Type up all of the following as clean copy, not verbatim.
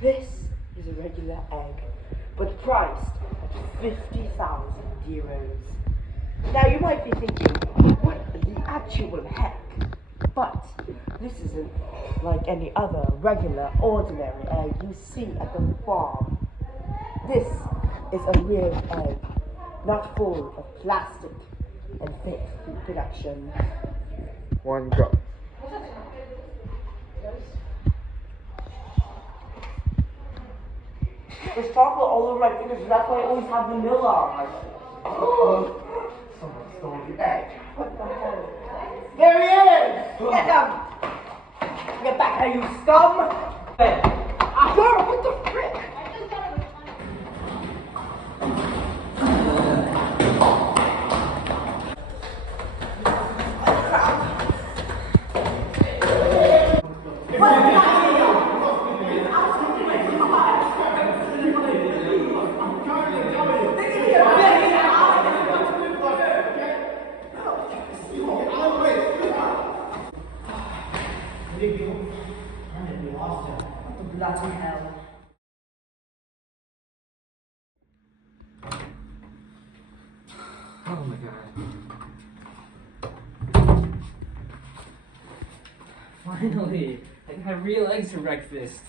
This is a regular egg, but priced at 50,000 euros. Now you might be thinking, what the actual heck? But this isn't like any other regular, ordinary egg you see at the farm. This is a real egg, not full of plastic and fake food production. One drop. There's chocolate all over my fingers, and that's why I always have vanilla on my Someone stole the egg. What the hell? There he is! Get him! Get back here, you scum! Girl, what the frick? Bloody hell. Oh my god. Finally! I got real eggs for breakfast.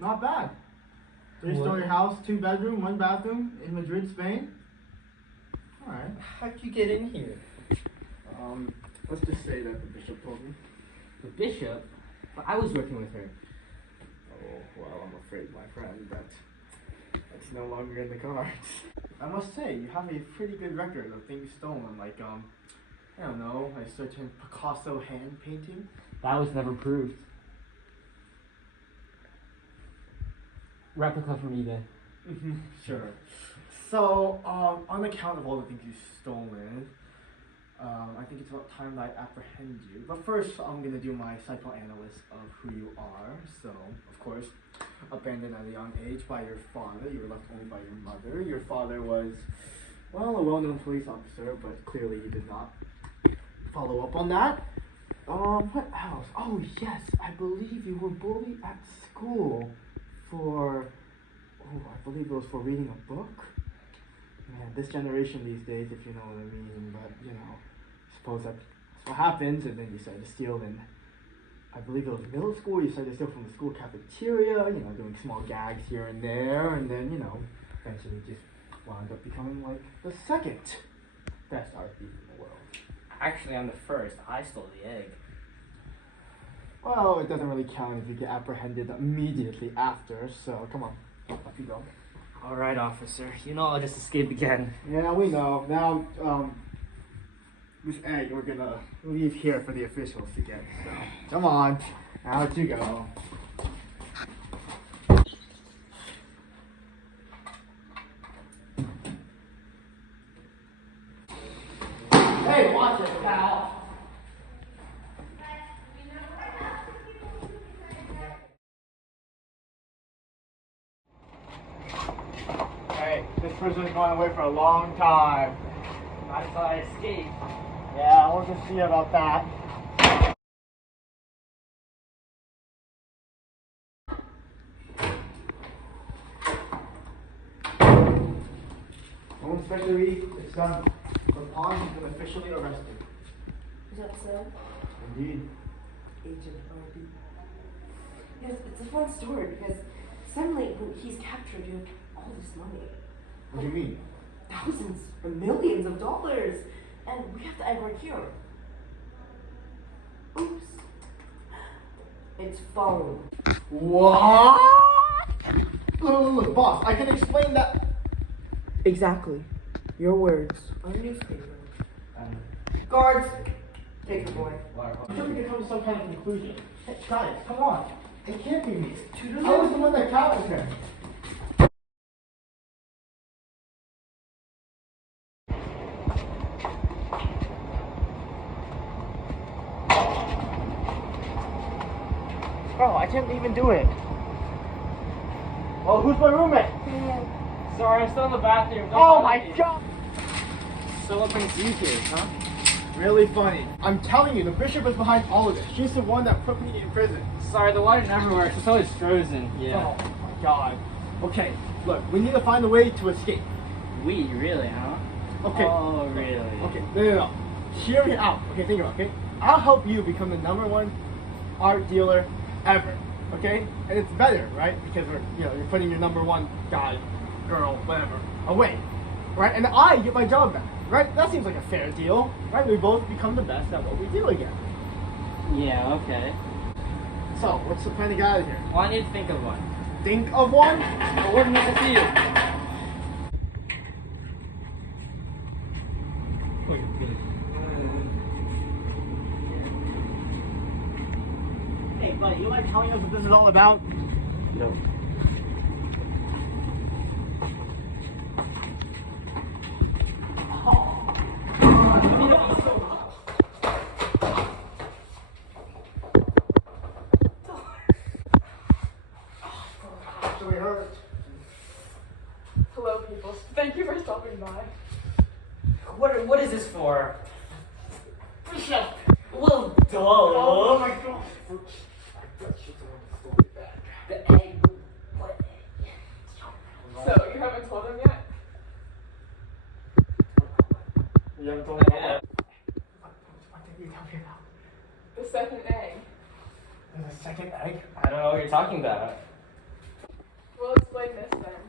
Not bad. Three-story house, 2-bedroom, 1 bathroom in Madrid, Spain. Alright. How'd you get in here? Let's just say that the bishop told me. The bishop? But I was working with her. Oh, well, I'm afraid, my friend, that's no longer in the cards. I must say, you have a pretty good record of things stolen, like, I don't know, a certain Picasso hand painting. That was never proved. Replica from eBay. Sure. So, on account of all the things you've stolen, I think it's about time that I apprehend you. But first, I'm gonna do my psychoanalysis of who you are. So, of course, abandoned at a young age by your father. You were left only by your mother. Your father was, well, a well-known police officer, but clearly he did not follow up on that. What else? Oh, yes, I believe you were bullied at school for, I believe it was for reading a book. Man, this generation these days, if you know what I mean, but, you know, I suppose that's what happens, and then you start to steal in, I believe it was middle school, you started to steal from the school cafeteria, you know, doing small gags here and there, and then, you know, eventually just wound up becoming, like, the second best art thief in the world. Actually, I'm the first. I stole the egg. Well, it doesn't really count if you get apprehended immediately after, so come on, off you go. Alright, officer. You know I'll just escape again. Yeah, we know. Now, this egg we're gonna leave here for the officials to get, so come on, out you go. Hey, watch it, pal. Hey, this person's going away for a long time. I thought I escaped. Yeah, we'll just see about that. Home Specialty is done. Rapon has been officially arrested. Is that so? Indeed. Agent Harvey. Yes, it's a fun story because suddenly when he's captured, you have all this money. What do you mean? Thousands or millions of dollars. And we have the egg right here. Oops. It's phone. What? Look, boss, I can explain that. Exactly. Your words on newspaper. Guards, take the boy. I'm sure we can come to some kind of conclusion. Hey, guys, come on. It can't be me. I was the one that captured him. Bro, I can't even do it. Well, who's my roommate? Sorry, I'm still in the bathroom. Don't Oh bother my me. god! So what brings you here, huh? Really funny. I'm telling you, the bishop is behind all of this. She's the one that put me in prison. Sorry, the water never works. It's always frozen. Yeah. Oh my god. Okay, look, we need to find a way to escape. We really, huh? Okay. Oh, really? Okay, no. Hear me out. Okay, think about it, okay? I'll help you become the #1 art dealer ever. Okay? And it's better, right? Because you're putting your #1 guy, girl, whatever, away. Right? And I get my job back. Right? That seems like a fair deal. Right? We both become the best at what we do again. Yeah, okay. So, what's the plan to get out of here? Well, I need to think of one. Think of one? I'll work with you. Hey, buddy, you mind telling us what this is all about? No. Actually hurt. Hello, people. Thank you for stopping by. What is this for? Bishop! Well, duh. Oh my god! I bet she's the one who stole it back. The egg. What egg? So, you haven't told him yet? You haven't told me Yeah. What did you tell me about? The second egg. There's a second egg? I don't know what you're talking about. We'll explain this then.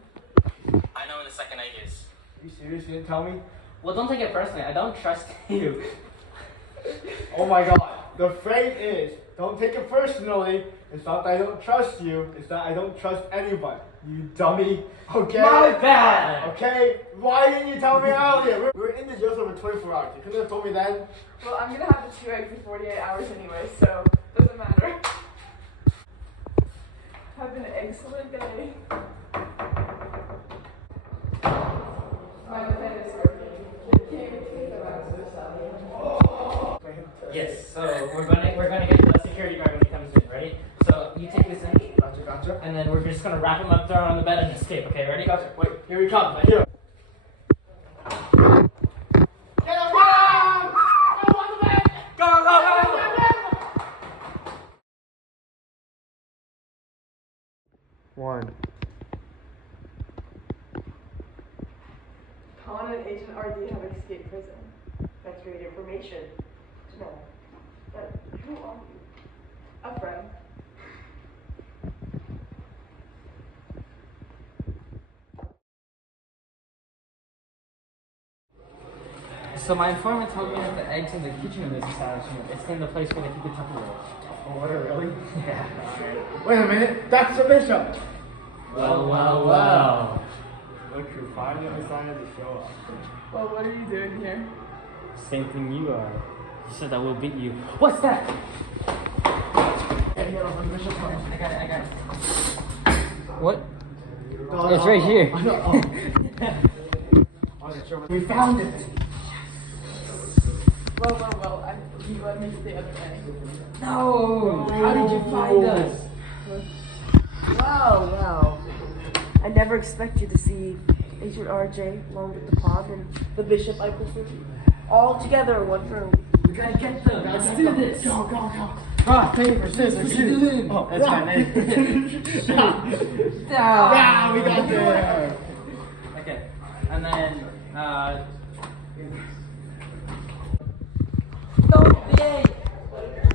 I know what the second egg is. Are you serious? You didn't tell me? Well, don't take it personally. I don't trust you. Oh my god. The phrase is, don't take it personally. It's not that I don't trust you. It's that I don't trust anyone. You dummy. Okay? My bad. Okay? Why didn't you tell me earlier? We were in the jail for over 24 hours. You couldn't have told me then? Well, I'm gonna have the 2 eggs in 48 hours anyway, so doesn't matter. Have an excellent day. My plan is working. Can't take them out to the side. Yes. So we're gonna get the security guard when he comes in. Ready? So you take this in, Gotcha. and then we're just gonna wrap him up, throw him on the bed, and escape. Okay? Ready? Gotcha. Wait, here he comes. I hear him. Get him! Go on the bed! Go! One. Khan and Agent RD have escaped prison. That's great information to know. But who are you? A friend. So my informant told me that the eggs in the kitchen of this establishment is in the place where they keep the Tupperware. Oh, what, really? Yeah. Wait a minute. That's the bishop. Well. Look who finally decided to show up. Well, what are you doing here? Same thing you are. You said that we'll beat you. What's that? Hey, get off the bishop. I got it. What? No, It's right here. We found it. Well, you let me see the other egg. No! How did you find us? Wow. I never expected to see Agent RJ along with the pod and the bishop I presume all together in one room. We gotta get them. Let's do this. Go. Ah, paper, scissors, shoot. Oh, that's my name. Yeah, we got there. Okay. And then, no, the egg!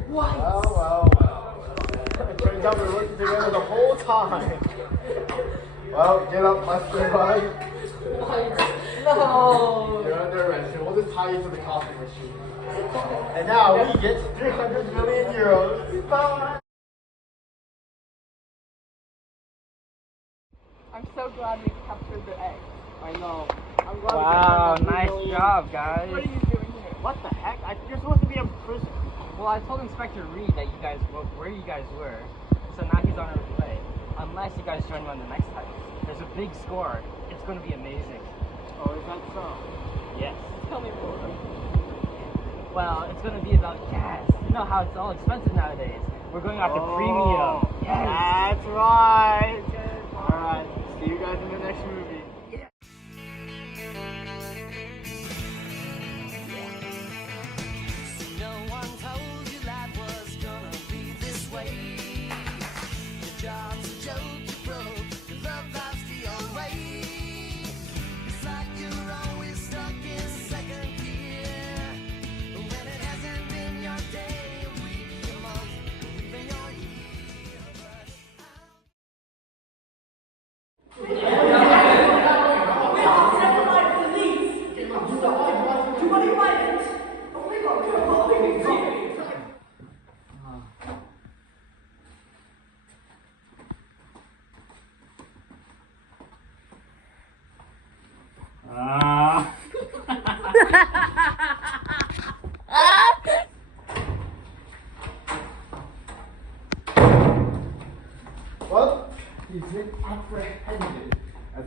What? Well. It turns out we were working together the whole time. Well, get up, Buster Bug. No! You're under arrest, and we'll just tie you to the coffee machine. And now we get 300 million euros. Bye. I'm so glad we captured the egg. I know. I'm glad Wow, we got that nice 3 million. job, guys. What are you doing here? What the heck? You're supposed to be in prison. Well, I told Inspector Reed that you guys where you guys were, so now he's on his way. Unless you guys join me on the next heist. There's a big score. It's going to be amazing. Oh, is that so? Yes. Tell me more. Well, it's going to be about gas. You know how it's all expensive nowadays. We're going after premium. Yes. That's right. Alright, see you guys in the next movie.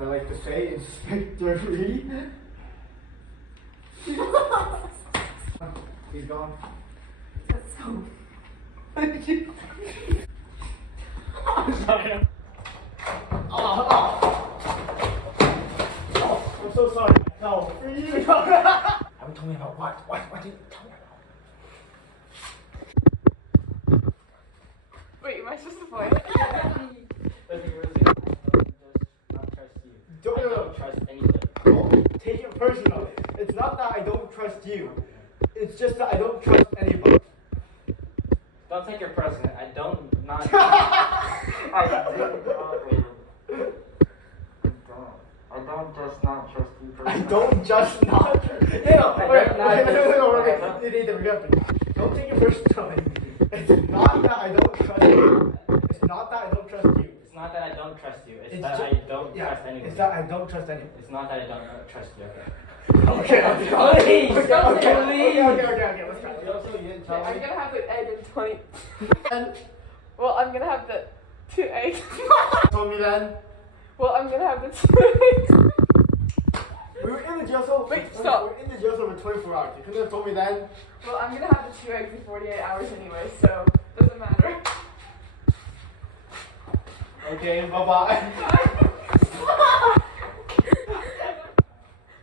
as I like to say, Inspector Reed. He's gone. That's so. I'm sorry. Oh, I'm so sorry. No. Haven't told me about what? What did you tell me about? Wait, am I supposed to play it? Don't trust anything. Don't take it personal. It's not that I don't trust you. It's just that I don't trust anybody. Don't take it personal. I don't not. I don't just not trust you I personally. don't just not. Don't take it personally. It's not that I don't trust you. It's not that I don't trust you. It's not that I don't trust you. It's, It's that ju- I don't trust anyone. It's that I don't trust anyone. It's not that I don't trust you. Okay. Please, Okay, don't okay, say okay, let's try. You also didn't tell I'm me. gonna have the egg in 20. And Well, I'm gonna have the 2 eggs. told me then. Well, I'm gonna have the 2 eggs. We were in the jail cell. Wait, stop. We were in the jail cell for 24 hours. You couldn't have told me then. Well, I'm gonna have the 2 eggs in 48 hours anyway, so doesn't matter. Okay, bye bye.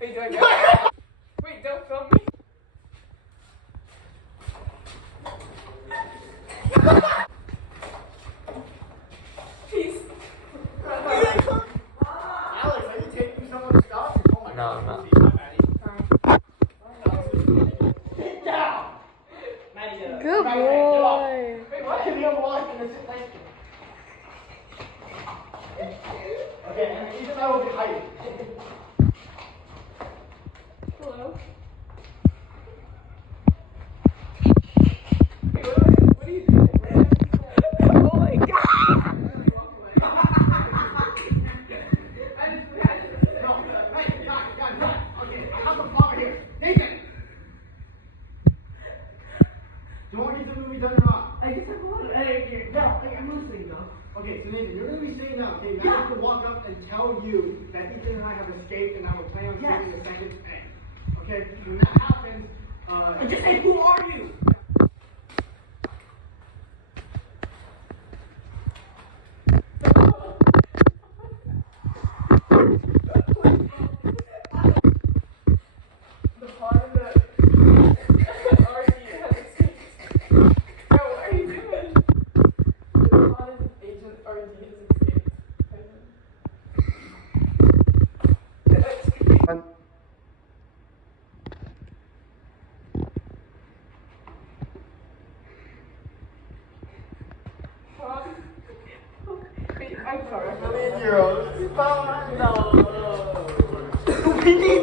Wait, do I go? Wait, don't film me. Peace. Alex, are you taking someone's stuff? Oh my No, God. I'm not. Sit down. Good Get boy. Wait, what? Can you walk in the sit next to me? Okay, and Ethan and I will be hiding. Hello. Wait, what are you doing? Oh my god! No, hey, guys. Okay, I have a problem here. Nathan! Don't want you to move me done or not. I just have a lot of energy. No, I'm listening though. Okay, so Nathan, you're gonna be saying now, okay, now I have to walk up and tell you that Ethan and I have escaped and I will plan on Yes. shooting the second egg. Okay, when that happens, And just say, who are you? The part of the RD has escaped. Bro, what are you doing? The part of the agent RD has escaped. Wait, I'm sorry. €1 million. No. We need